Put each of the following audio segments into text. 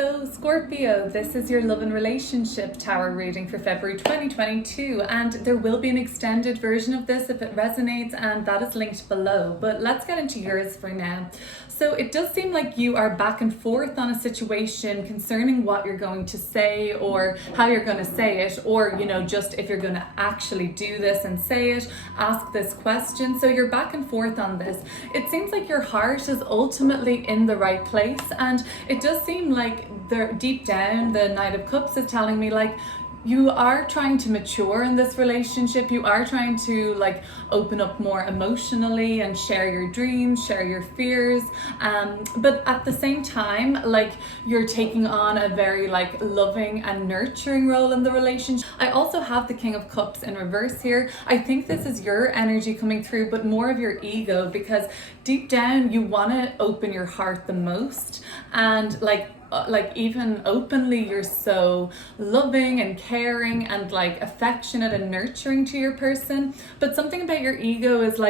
So Scorpio, this is your love and relationship tarot reading for February 2022, and there will be an extended version of this if it resonates, and that is linked below. But let's get into yours for now. So it does seem like you are back and forth on a situation concerning what you're going to say or how you're going to say it, or just if you're going to actually do this and say it, ask this question. So you're back and forth on this. It seems like your heart is ultimately in the right place, and it does seem like deep down the Knight of Cups is telling me like you are trying to mature in this relationship. You are trying to open up more emotionally and share your dreams, share your fears, but at the same time you're taking on a very loving and nurturing role in the relationship. I also have the King of Cups in reverse here. I think this is your energy coming through, but more of your ego, because deep down you want to open your heart the most, and even openly you're so loving and caring and affectionate and nurturing to your person, but something about your ego is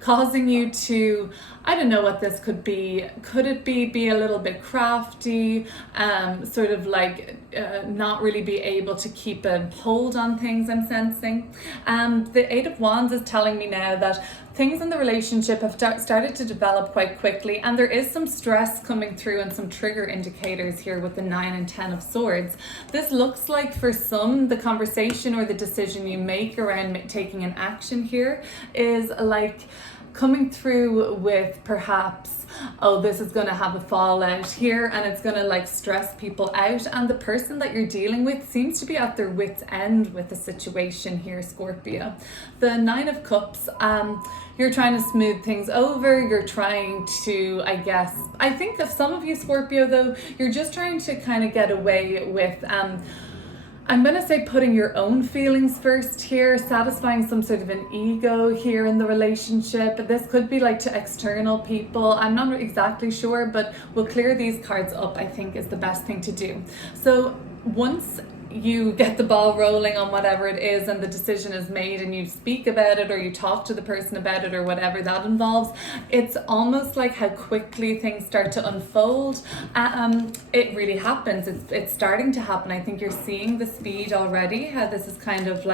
causing you to, I don't know what this could be. Could it be a little bit crafty, not really be able to keep a hold on things, I'm sensing. The Eight of Wands is telling me now that things in the relationship have started to develop quite quickly, and there is some stress coming through and some trigger indicators here with the 9 and 10 of Swords. This looks like for some, the conversation or the decision you make around taking an action here is coming through with perhaps, oh, this is going to have a fallout here, and it's going to stress people out, and the person that you're dealing with seems to be at their wits' end with the situation here, Scorpio. The 9 of Cups, you're trying to smooth things over, you're trying to, I think of some of you, Scorpio, though, you're just trying to kind of get away with I'm going to say putting your own feelings first here, satisfying some sort of an ego here in the relationship. This could be to external people. I'm not exactly sure, but we'll clear these cards up, I think is the best thing to do. So once you get the ball rolling on whatever it is and the decision is made and you speak about it or you talk to the person about it or whatever that involves, it's almost like how quickly things start to unfold. It really happens. It's starting to happen. I think you're seeing the speed already, how this is kind of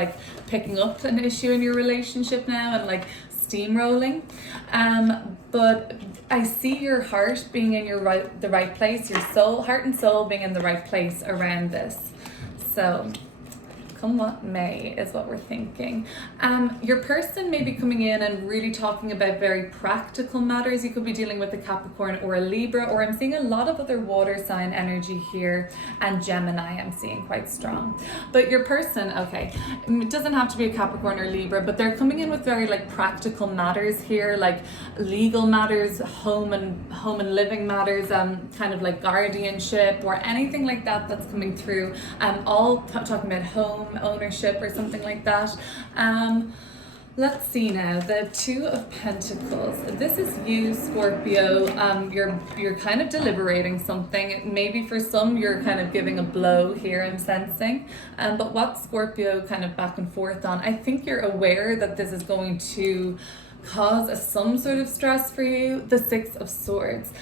picking up an issue in your relationship now and steamrolling. But I see your heart being in the right place, your soul, heart and soul being in the right place around this. So, come what may is what we're thinking. Your person may be coming in and really talking about very practical matters. You could be dealing with a Capricorn or a Libra, or I'm seeing a lot of other water sign energy here, and Gemini I'm seeing quite strong. But your person, okay, it doesn't have to be a Capricorn or Libra, but they're coming in with very practical matters here, legal matters, home and living matters, kind of guardianship or anything like that that's coming through. All talking about home ownership or something like that. Let's see now, the Two of Pentacles. This is you, Scorpio. You're kind of deliberating something. Maybe for some you're kind of giving a blow here, I'm sensing. But what Scorpio kind of back and forth on, I think you're aware that this is going to cause some sort of stress for you. The Six of Swords.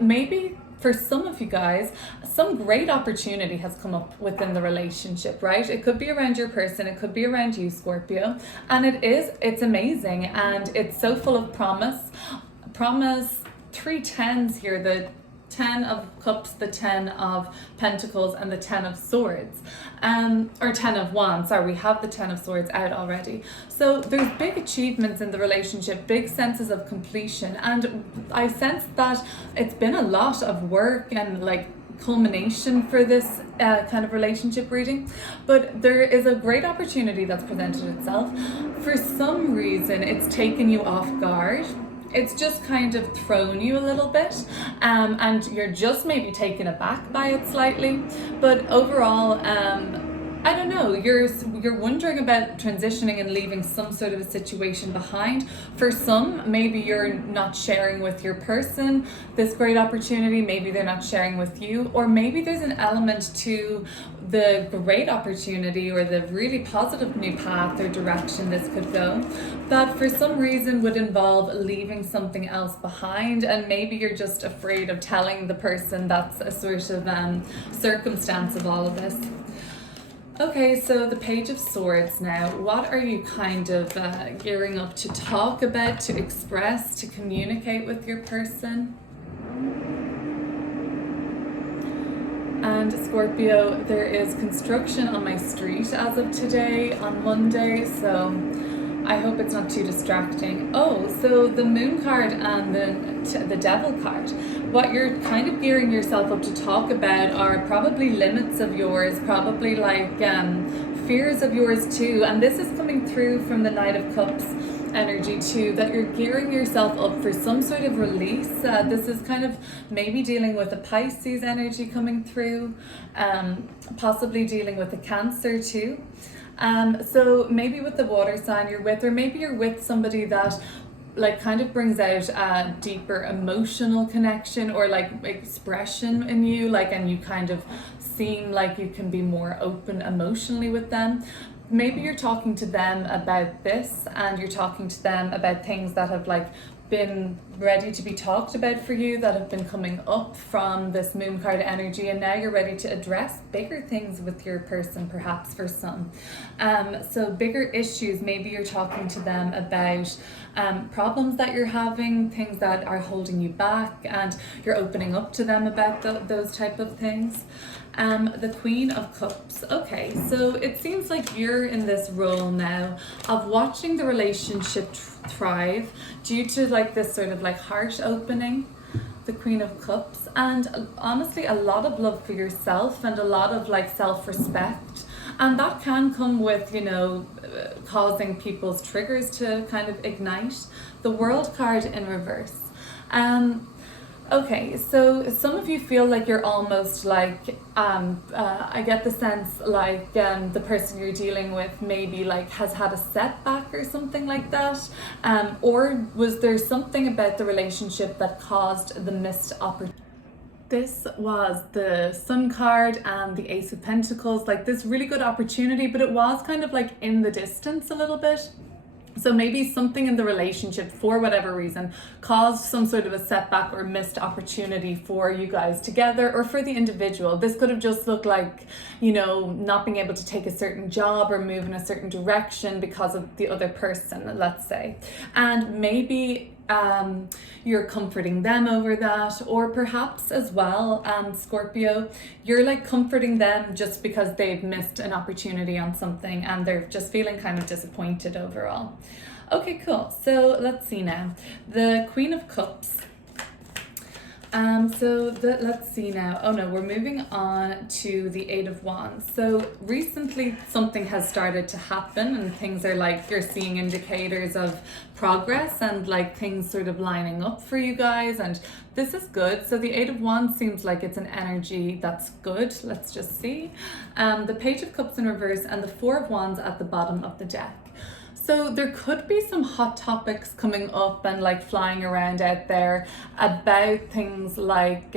Maybe for some of you guys, some great opportunity has come up within the relationship, right? It could be around your person, it could be around you, Scorpio, and it's amazing, and it's so full of promise. 3 10s here, the 10 of Cups, the 10 of Pentacles, and the 10 of Swords, or 10 of Wands. Sorry, we have the 10 of Swords out already. So there's big achievements in the relationship, big senses of completion, and I sense that it's been a lot of work and culmination for this kind of relationship reading, but there is a great opportunity that's presented itself. For some reason, it's taken you off guard. It's just kind of thrown you a little bit, and you're just maybe taken aback by it slightly. But overall, I don't know, you're wondering about transitioning and leaving some sort of a situation behind. For some, maybe you're not sharing with your person this great opportunity, maybe they're not sharing with you, or maybe there's an element to the great opportunity or the really positive new path or direction this could go that for some reason would involve leaving something else behind, and maybe you're just afraid of telling the person that's a sort of circumstance of all of this. Okay, so the Page of Swords now. What are you kind of gearing up to talk about, to express, to communicate with your person? And Scorpio, there is construction on my street as of today, on Monday, so I hope it's not too distracting. Oh, so the Moon card and the Devil card. What you're kind of gearing yourself up to talk about are probably limits of yours, probably like fears of yours too. And this is coming through from the Knight of Cups energy too, that you're gearing yourself up for some sort of release. This is kind of maybe dealing with a Pisces energy coming through, possibly dealing with a Cancer too. So maybe with the water sign you're with, or maybe you're with somebody that like kind of brings out a deeper emotional connection or like expression in you, like, and you kind of seem like you can be more open emotionally with them. Maybe you're talking to them about this, and you're talking to them about things that have like been ready to be talked about for you, that have been coming up from this Moon card energy, and now you're ready to address bigger things with your person, perhaps for some. So bigger issues, maybe you're talking to them about problems that you're having, things that are holding you back, and you're opening up to them about those type of things. The Queen of Cups. Okay, so it seems like you're in this role now of watching the relationship thrive due to like this sort of like heart opening, the Queen of Cups, and honestly a lot of love for yourself and a lot of like self-respect. And that can come with, you know, causing people's triggers to kind of ignite. The World card in reverse. Okay, so some of you feel like you're almost like, I get the sense like the person you're dealing with maybe like has had a setback or something like that. Or was there something about the relationship that caused the missed opportunity? This was the Sun card and the Ace of Pentacles, like this really good opportunity, but it was kind of like in the distance a little bit. So maybe something in the relationship, for whatever reason, caused some sort of a setback or missed opportunity for you guys together or for the individual. This could have just looked like, you know, not being able to take a certain job or move in a certain direction because of the other person, let's say. And maybe you're comforting them over that, or perhaps as well, Scorpio, you're like comforting them just because they've missed an opportunity on something and they're just feeling kind of disappointed overall. Okay, cool. So let's see now. The Queen of Cups. Let's see now. Oh no, we're moving on to the Eight of Wands. So recently something has started to happen and things are like, you're seeing indicators of progress and like things sort of lining up for you guys, and this is good. So the Eight of Wands seems like it's an energy that's good. Let's just see. The Page of Cups in reverse and the Four of Wands at the bottom of the deck. So there could be some hot topics coming up and like flying around out there about things like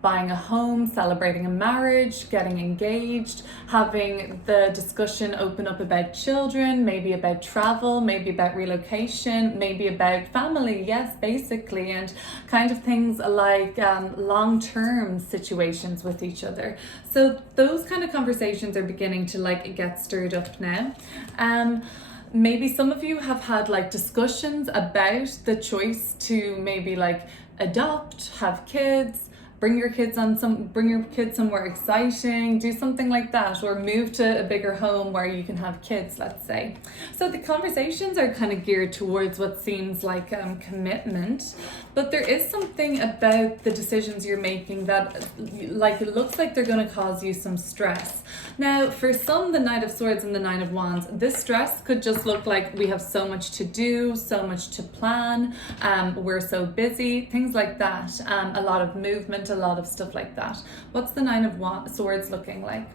buying a home, celebrating a marriage, getting engaged, having the discussion open up about children, maybe about travel, maybe about relocation, maybe about family, yes, basically, and kind of things like long-term situations with each other. So those kind of conversations are beginning to like get stirred up now. Maybe some of you have had like discussions about the choice to maybe like adopt, have kids, bring your kids somewhere exciting, do something like that, or move to a bigger home where you can have kids, let's say. So the conversations are kind of geared towards what seems like commitment, but there is something about the decisions you're making that like it looks like they're going to cause you some stress. Now, for some, the Knight of Swords and the Nine of Wands, this stress could just look like we have so much to do, so much to plan, we're so busy, things like that, a lot of movement, a lot of stuff like that. What's the Nine of Swords looking like?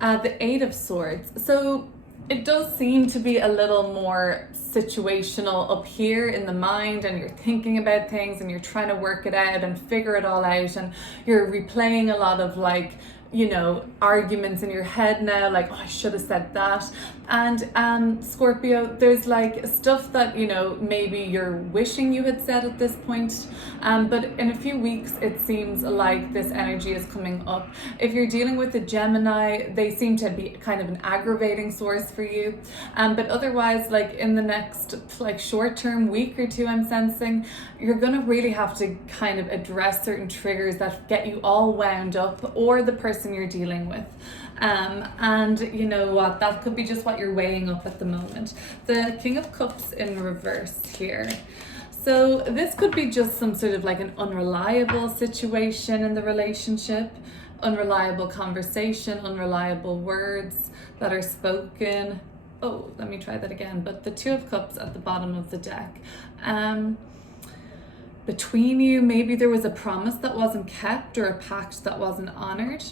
The Eight of Swords. So it does seem to be a little more situational up here in the mind, and you're thinking about things and you're trying to work it out and figure it all out, and you're replaying a lot of like, you know, arguments in your head now, like, oh, I should have said that. And Scorpio, there's like stuff that, you know, maybe you're wishing you had said at this point, but in a few weeks it seems like this energy is coming up. If you're dealing with a Gemini, they seem to be kind of an aggravating source for you, but otherwise, like in the next like short-term week or two, I'm sensing you're gonna really have to kind of address certain triggers that get you all wound up, or the person you're dealing with. And you know what, that could be just what you're weighing up at the moment. The King of Cups in reverse here. So this could be just some sort of like an unreliable situation in the relationship, unreliable conversation, unreliable words that are spoken. Oh, let me try that again. But the Two of Cups at the bottom of the deck. Between you, maybe there was a promise that wasn't kept or a pact that wasn't honored.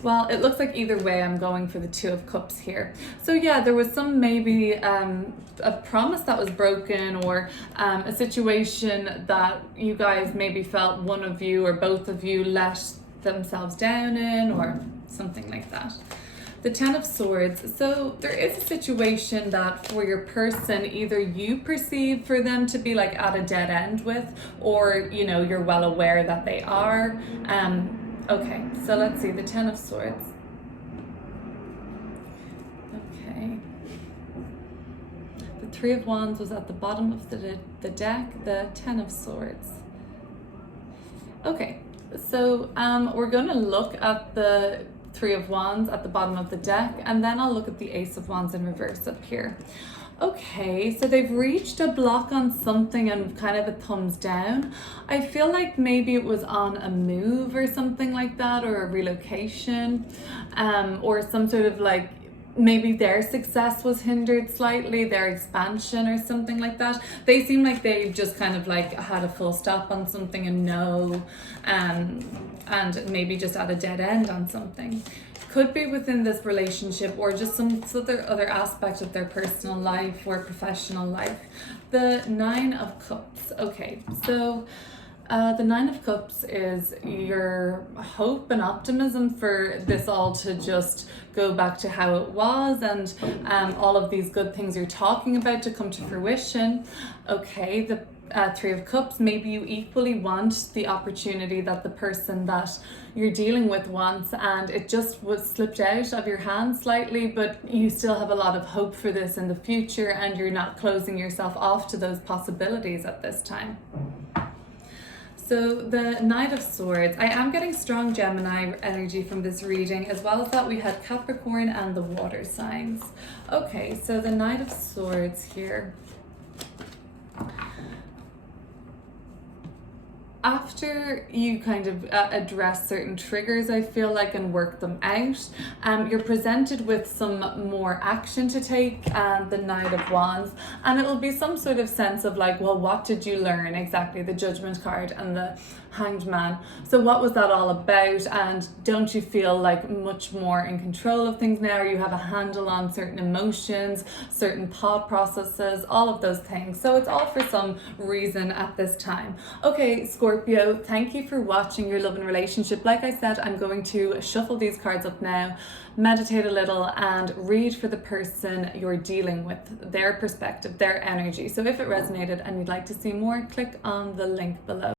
Well, it looks like either way I'm going for the Two of Cups here. So yeah, there was some maybe a promise that was broken, or a situation that you guys maybe felt one of you or both of you let themselves down in, or something like that. The Ten of Swords. So there is a situation that for your person, either you perceive for them to be like at a dead end with, or, you know, you're well aware that they are. Okay, so let's see, the Ten of Swords. Okay. The Three of Wands was at the bottom of the deck, the Ten of Swords. Okay, so we're going to look at the Three of Wands at the bottom of the deck, and then I'll look at the Ace of Wands in reverse up here. Okay, so they've reached a block on something and kind of a thumbs down. I feel like maybe it was on a move or something like that, or a relocation, or some sort of like, maybe their success was hindered slightly, their expansion or something like that. They seem like they've just kind of like had a full stop on something and and maybe just at a dead end on something. Could be within this relationship, or just some other aspect of their personal life or professional life. The Nine of Cups. Okay, so the Nine of Cups is your hope and optimism for this all to just go back to how it was, and all of these good things you're talking about to come to fruition. Okay, the Three of Cups, maybe you equally want the opportunity that the person that you're dealing with wants, and it just was slipped out of your hands slightly, but you still have a lot of hope for this in the future, and you're not closing yourself off to those possibilities at this time. So the Knight of Swords, I am getting strong Gemini energy from this reading, as well as that we had Capricorn and the water signs. Okay, so the Knight of Swords here. After you kind of address certain triggers, I feel like, and work them out, you're presented with some more action to take, the Knight of Wands, and it'll be some sort of sense of like, well, what did you learn exactly? The Judgment card and the Hanged Man. So what was that all about? And don't you feel like much more in control of things now? Or you have a handle on certain emotions, certain thought processes, all of those things. So it's all for some reason at this time. Okay, Scorpio, thank you for watching your love and relationship. Like I said, I'm going to shuffle these cards up now, meditate a little, and read for the person you're dealing with, their perspective, their energy. So if it resonated and you'd like to see more, click on the link below.